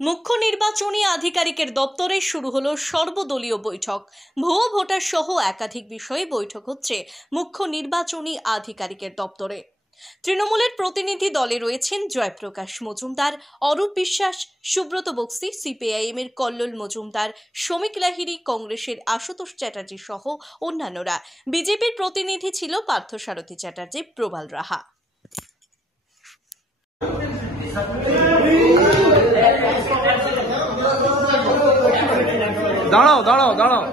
মুখ্য নির্বাচনী আধিকারিকের দপ্তরে শুরু হলো সর্বদলীয় বৈঠক। ভুয়ো ভোটার সহ একাধিক বিষয়ে বৈঠক হচ্ছে মুখ্য নির্বাচনী আধিকারিকের দপ্তরে। তৃণমূলের প্রতিনিধি দলে রয়েছেন জয়প্রকাশ মজুমদার, অরূপ বিশ্বাস, সুব্রত বক্সি, সিপিআইএম এর কল্লোল মজুমদার, শ্রমিক লাহিড়ী, কংগ্রেসের আশুতোষ চ্যাটার্জি সহ অন্যান্যরা। বিজেপির প্রতিনিধি ছিল পার্থসারথী চ্যাটার্জি, প্রবাল রাহা। দাঁড়াও দাঁড়াও দাঁড়াও।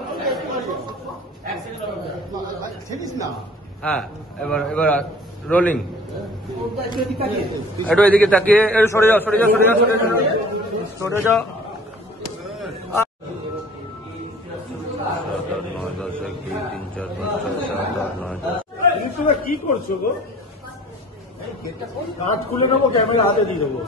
হ্যাঁ, এবার এবার রোলিং। একটু এদিকে তাকিয়ে সরে যাও সরে যাও সরে যাও সরে যাও সরে যাও। 9, 10, 11, 12, 13, 14, 15, 16, 17, 18, 19। কি করছো গো? কাজ খুলে নেবো, ক্যামেরা হাতে দিয়ে দেবো।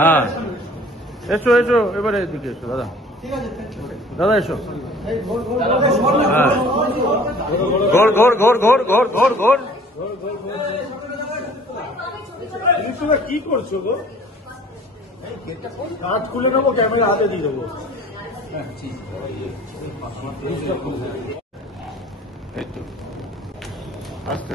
হ্যাঁ, এসো এসো, এবারে এদিকে এসো দাদা, দাদা এসো। হ্যাঁ, ঘোর ঘোর ঘোর ঘোর ঘোর ঘোর ঘোর। কি করছো গো? কাজ খুলে নেবো, ক্যামেরা হাতে দিয়ে দেবো। আস্তে আস্তে